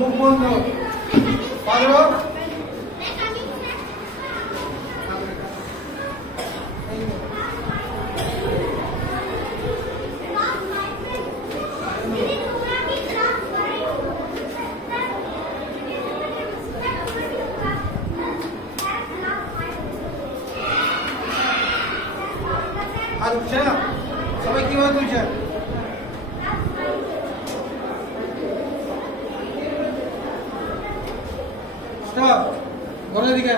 মুখ বন্ধ 15 আর উঠছে না সবাই কিভাবে তুলছে স্টপ ঘরের দিকে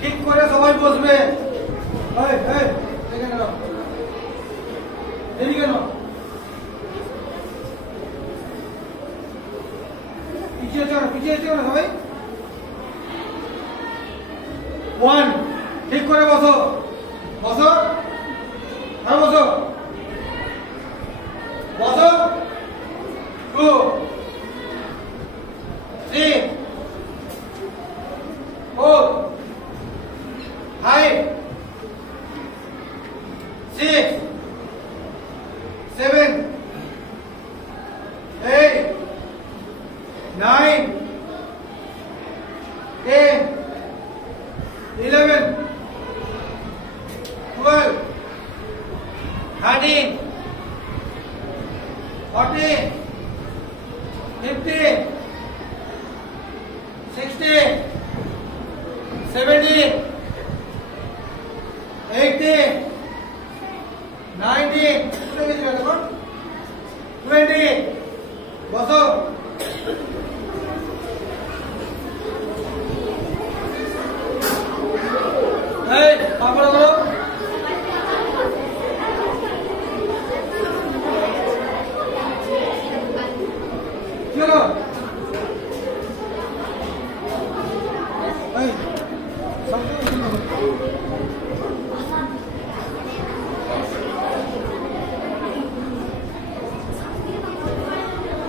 ঠিক করে সবাই বসবে এদিকে নাও পিছিয়ে চলো সবাই 1 ঠিক করে বসো বসো আর বসো বসো 2 3 4 5 6 7 8 9 10 11 12 13 14 15 16 17 18 19 20 বসো পাপড় করো চলো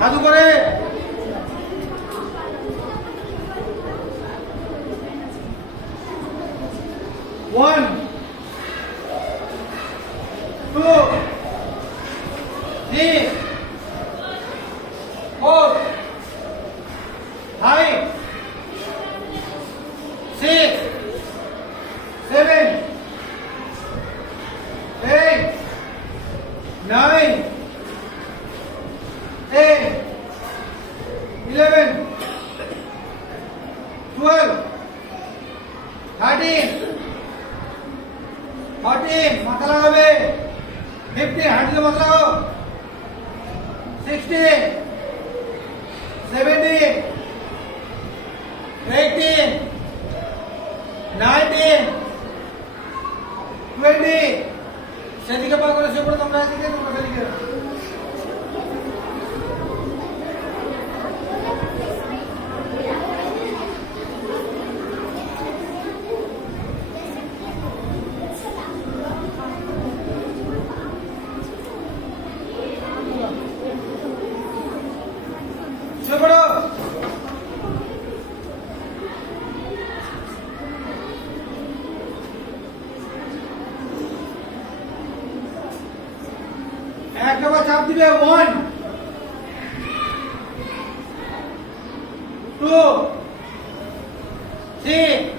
হাত করে One, 2, 3, 4, 5, 6, 7, 8, 9, 10, 11, 12, 13, 14 মাথা লাগাবে 15 হাঁটলে মাথা লাগাও 16 17 18 19 20 সেদিকে পা করে শুয়ে পড়ো তোমরা এদিকে তোমরা সেদিকে একটা বার চাপ দিবে 1 2 3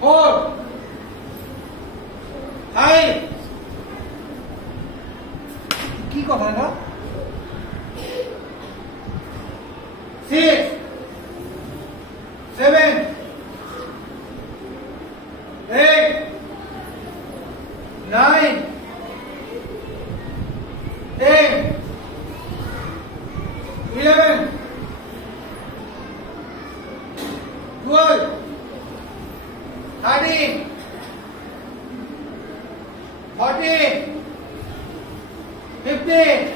4 5 কি কথা না 6 7 8 9 10 11 12 13 14 15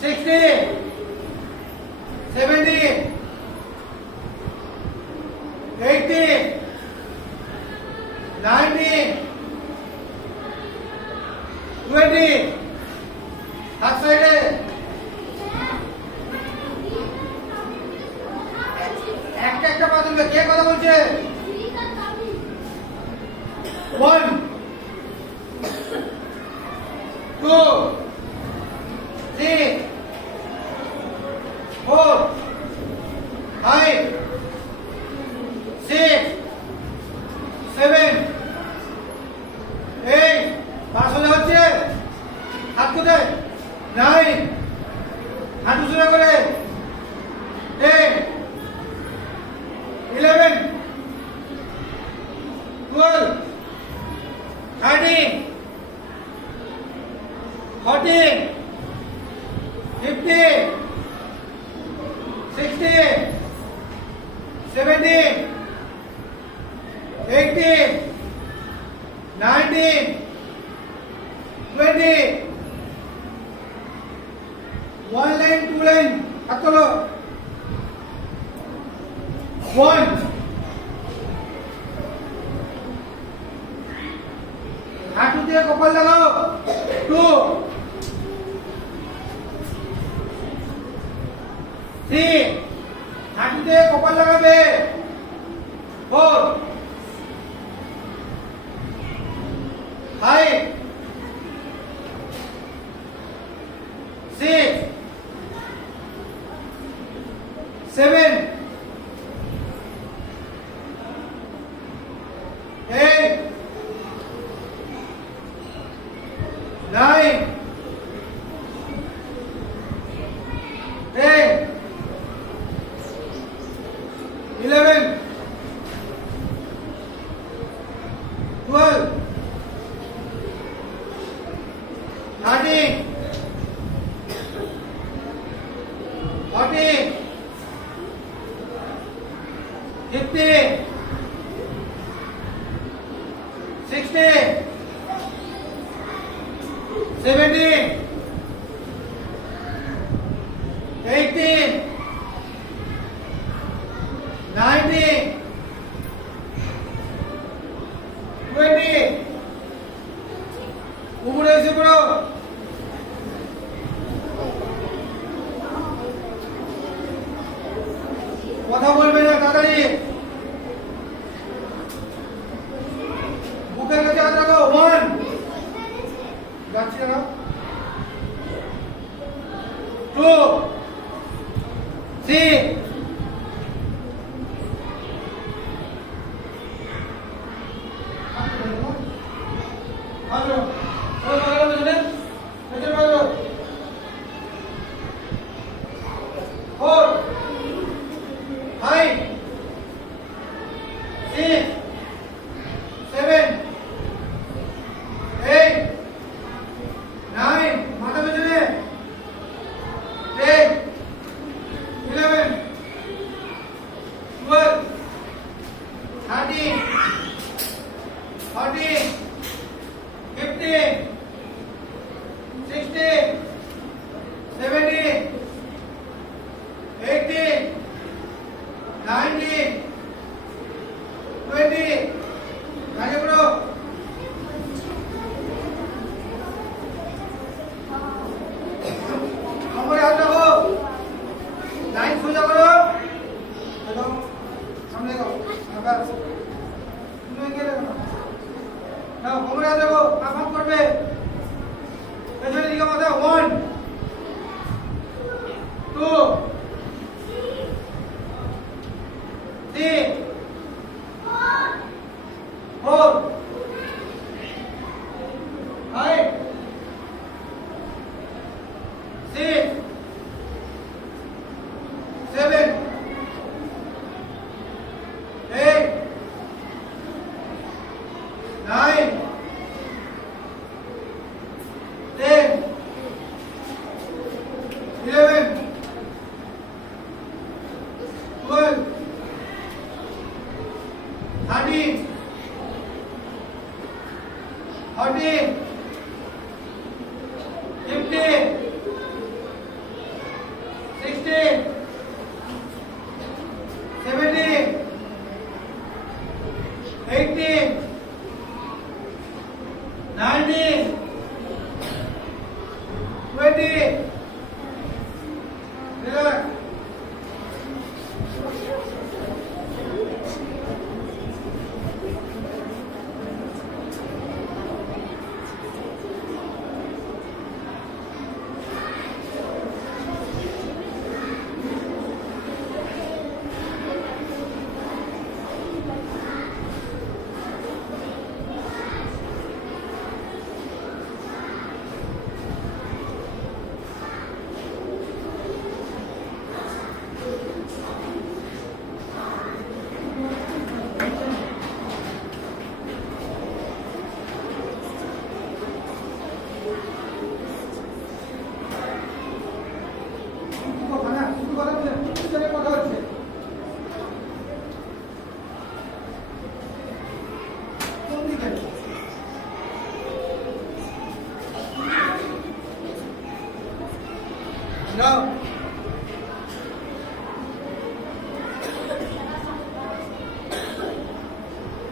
16 17 18 19 20 হাত সাইডে একটা একটা পা তুলবে কে কথা বলছে 1 2 3 4 5 6 7 8 পাস হয়ে যাচ্ছে হাত কোথায় 9 হাঁটু সোজা করে 10 11 12 13 14 15 16 17 18 19 20 1 line 2 line হাত তোলো 1 হাঁটু দিয়ে কপাল লাগাও 2 3 হাঁটু দিয়ে কপাল লাগাবে 4 5 6 7 8 9 10 11 12 13 14 15 16 17 18 19 20 উপরে এসে পড়ো কথা বলবে না তাড়াতাড়ি বুকের কাছে হাত রাখো 1 যাচ্ছে না 2 3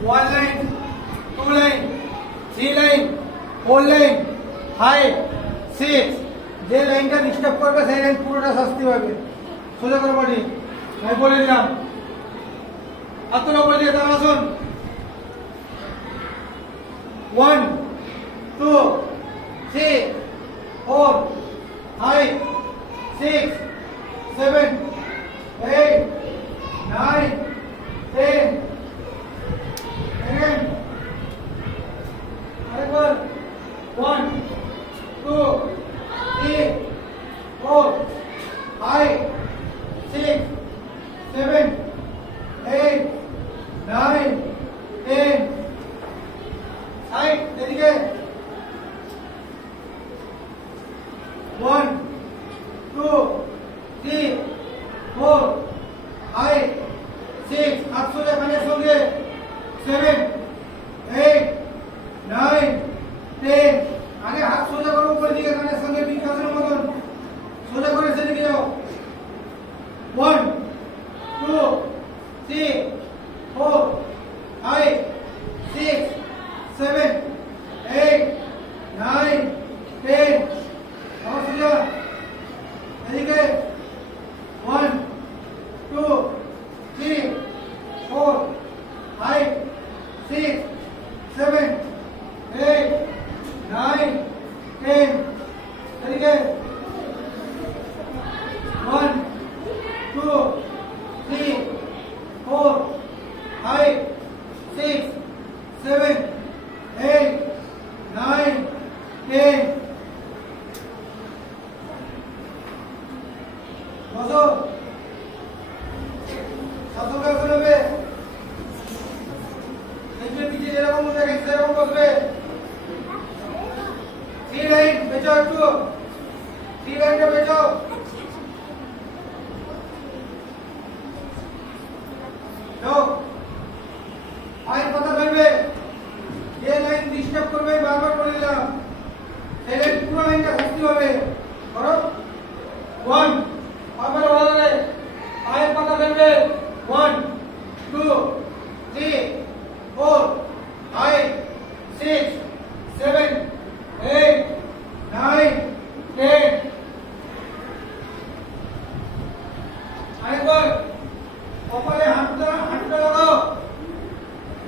1 লাইন 2 লাইন 3 লাইন 4 লাইন 5 6 যে লাইনটা ডিস্টার্ব করবে সেই লাইন পুরোটা শাস্তি পাবে সোজা করে বডি আমি বলে দিলাম আত্মনা বলে দিয়ে তারা আসুন 1 2 3 4 5 6 7 8 9 10 again arekbar 1 2 3 4 5 6 7 8 9 10 साइड देखिए 1 2 3 4 5 6 हाथ सोजा करने सोंगे 7 8 9 10 आगे हाथ सोजा करो ऊपर दिखे करने सोंगे बीकासर मतन सोजा करे से दिखे जाओ 1 2 3 4 5 6 7 8 9 10 और सोजा देखिए 1 2 3 4 5 6 7 8 9 10 देखिए 1 2 3 4 5 6 7 8 9 10 বসো সাতটা করবে নিচে পিছে যেরকম দেখে সেরকম বসবে 3 লাইন বেচো একটু 3 লাইনটা বেচো যাও আই কথা বলবে ये लाइन डिस्टर्ब করবে বারবার বলে দিলাম এই লাইন পুরো লাইনটা শাস্তি হবে করো 1 আবার বলে আই কথা বলবে 1 2 3 4 5 6 7 8 9 10 আরেকবার কপালে হাতটা লাগাও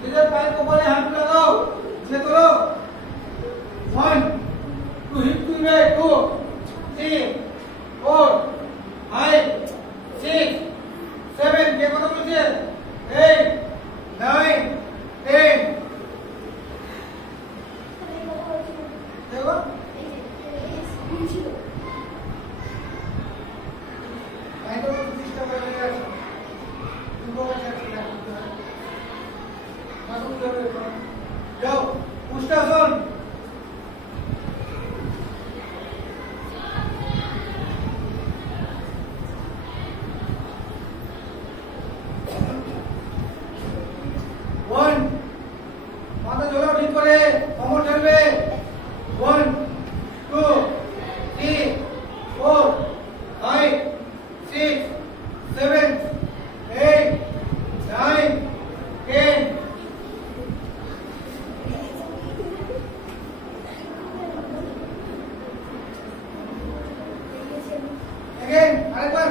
इधर पैर को बोले हाथ लगाओ ये करो 1 2 हिप टू वे 2 3 4 5 6 7 ये करो मुझे 8 9 10 देखो मैं तो सिस्टम कर रहा हूं तुमको चेक करना जाओ उष्टासन वन माथा झोलाओ ठीक करे कमर ঠেলবে 1 2 3 4 5 6 7 8 9 10 again আরেকবার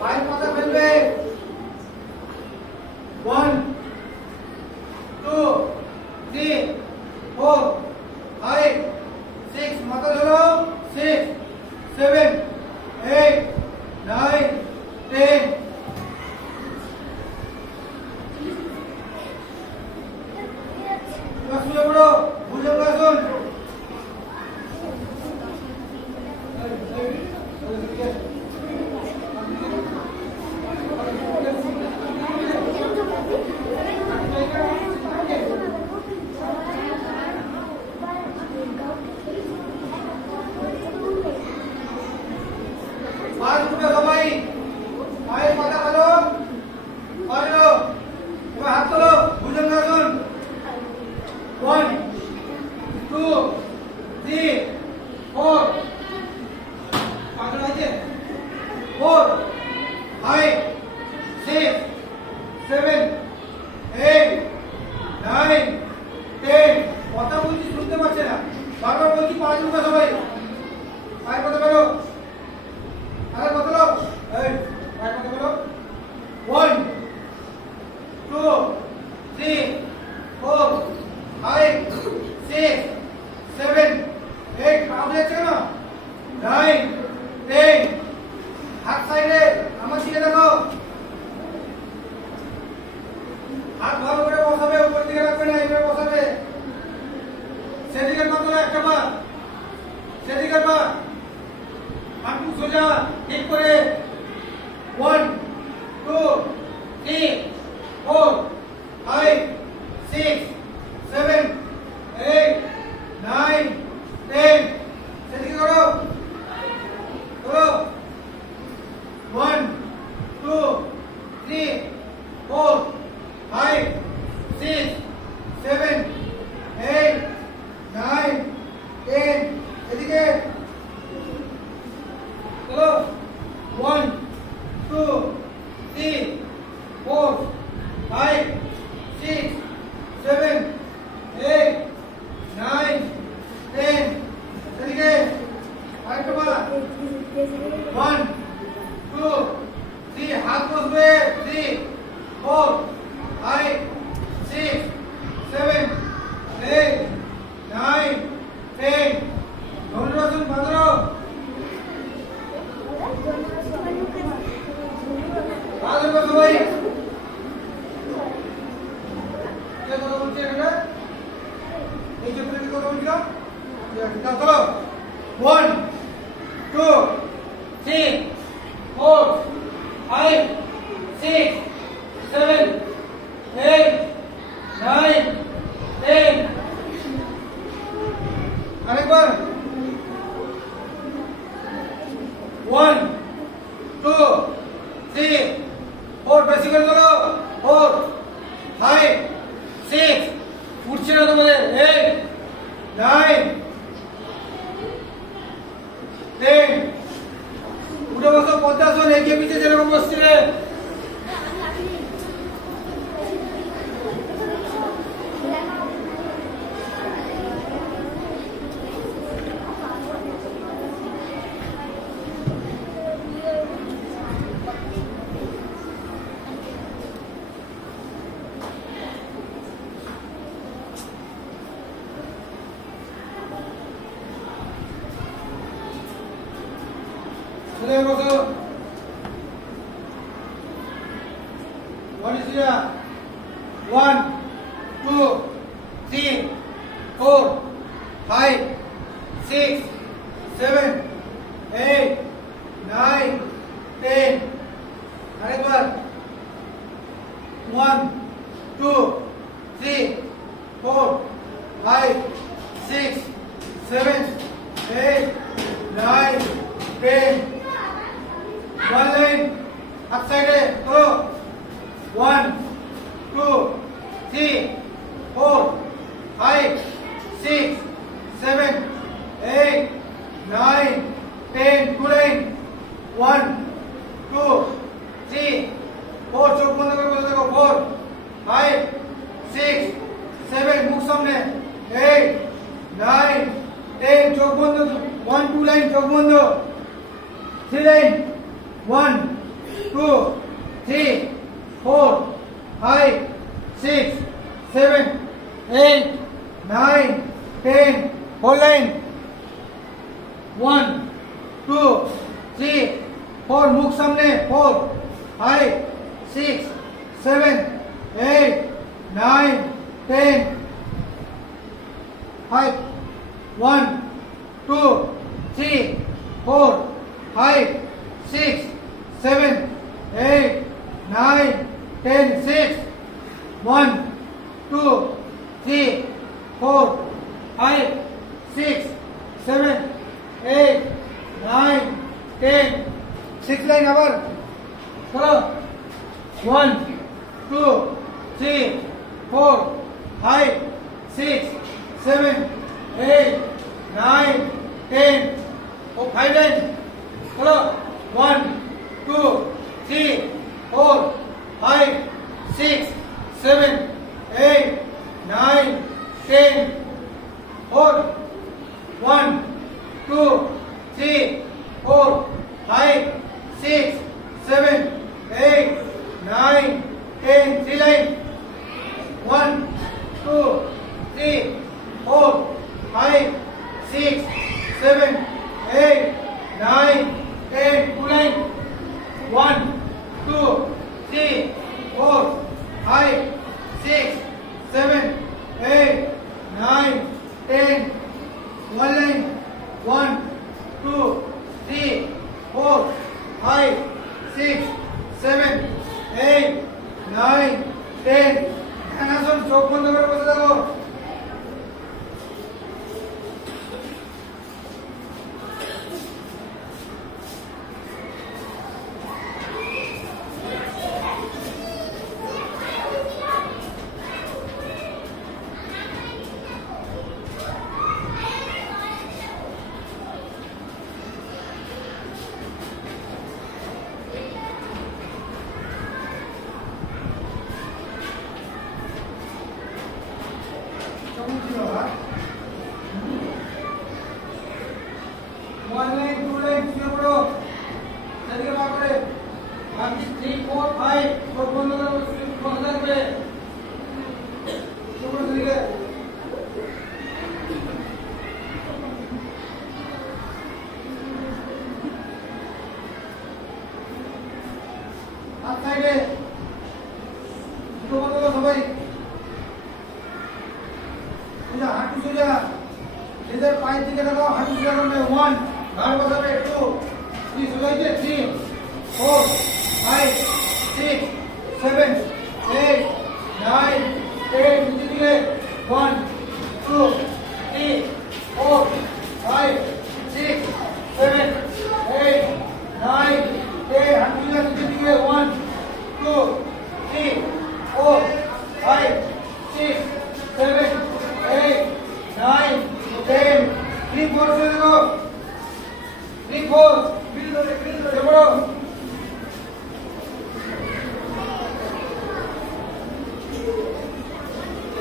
পায়ের মাথা ফেলবে 1 2 3 4 5 6 মাথা ধরো 6 7 8 9 10 শুয়ে পড়ো ভুজঙ্গাসন पाँच रुपये सबाई पाए माथा करो करो এবার হাত তোলো ভুজঙ্গাসন 1 2 3 4 পাগল আছে 4 5 6 7 8 9 10 কথা বলছি শুনতে পাচ্ছে না বারবার বলছি 5 উঠা সবাই পায় কত বেরো আরে কত লো এই পায় কত বেরো 1 2 3 4 5 6 7 8 কাউন্ট যাচ্ছে না 9 10 হাত সাইডে আমার দিকে দেখো হাত ভালো করে বসাবে উপর দিকে রাখবে না এইভাবে বসাবে সেদিকে কত একটা বার সেদিকে বার হাঁটু সোজা ঠিক করে 1 2 3 4 5 6 7 8 9 10 সেদিকে করো করো 1 2 3 4 5 6 7 8 9 10 এদিকে চলো 1 2 3 4 5 6 7 8 9 10 এদিকে আরেকটা বার 1 2 3 হাত বসবে 3 4 5 6 7 8 9 10 ধনুরাসন বাঁধো বাঁধো সবাই কে কথা বলছে এখানে এই যে কি কথা বলছিল চলো 1 2 3 4 5 6 7 8 9 10 আরেকবার 1 2 3 4 বেশি করে ধরো 4 5 6 উঠছে না তোমাদের 8 9 10 উঠে বসো পদ্মাসন এগিয়ে পিছিয়ে যেরকম বসছিলে What is it? 1 2 3 4 5 6 7 8 9 10 আরেকবার 1 2 3 4 5 6 7 8 9 10 one line upside go 1 2 3 4 5 6 7 8 9 10 two line 1 2 3 4 চোখ বন্ধ করে বসে দেখো 4 5 6 7 মুখ সামনে 8 9 10 চোখ বন্ধ 1 2 লাইন চোখ বন্ধ 3 লাইন 1 2 3 4 5 6 7 8 9 10 whole line 1 2 3 4 মুখ সামনে 4 5 6 7 8 9 10 5 1 2 3 4 5 6 7 8 9 10 6 1 2 3 4 5 6 7 8 9 10 6 লাইন আবার চলো 1 2 3 4 5 6 7 8 9 10 ও 5 লাইন চলো 1 2 3 4 5 6 6 7 8 9 10 3 लाइन 1 2 3 4 5 6 7 8 9 10 2 लाइन 1 2 3 4 5 6 7 8 9 10 1 लाइन 1 2 3 4 5 6 7 8 9 10 ध्यान আসুন চোখ বন্ধ করে বসে থাকো One line, two line, zero bro. Tadi apa kore? Lagi 3, 4, 5. Four bond kare. Coba tadi ke? Hat side. Coba dulu sabai. Sudah, hatu sudah. इधर पाँच दिखे लगाओ हाथ ऊपर में 1 घाट बसावे 2 3 सुधाइए 3 4 5 6 7 8 9 10 नीचे दिखे 1 2 3 4 5 6 7 8 9 10 हाथ ऊपर नीचे दिखे 1 2 3 4 5 6 7 8 9 10 3 4 से देखो 3 4 चलो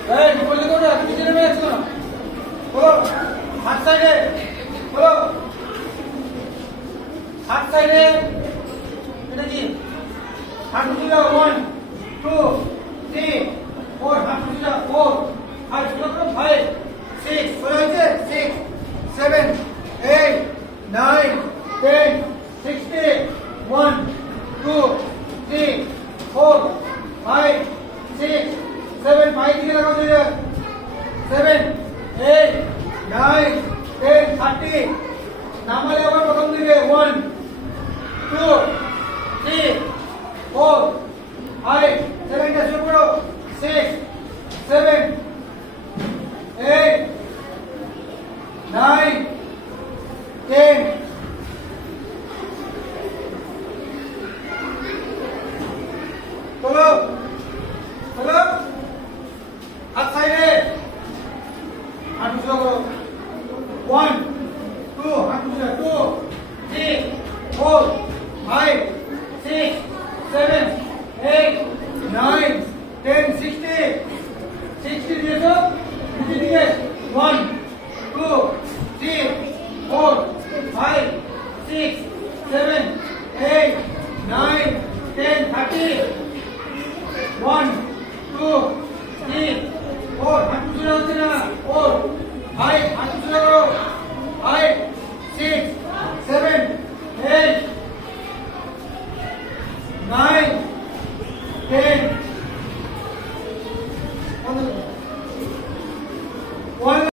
ए बोल दो ना कितने में है बोलो हाथ साइड है बोलो हाथ साइड है बेटा जी हाथ सीधा 1 2 3 4 हाथ सीधा 4 हाथ सीधा 5 6 6 7 8 9 10 16 1 2 3 4 5 6 7 5 दिखे लगाओ दीजिए 7 8 9 10 30 नामाले अगर प्रथम दिखे 1 2 3 4 5 7 का शुरू करो 6 7 8 9 10 चलो चलो हाथ साइड है हाथ दूसरा करो 1 2 हाथ दूसरा 2 3 4 5 6 7 8 9 10 60 देखो नीचे 1 2 3 4 5 6 7 8 9 10 30 1 2 3 4 हाथ दूसरा होते ना 4 5 हाथ दूसरा करो 5 6 7 8 9 10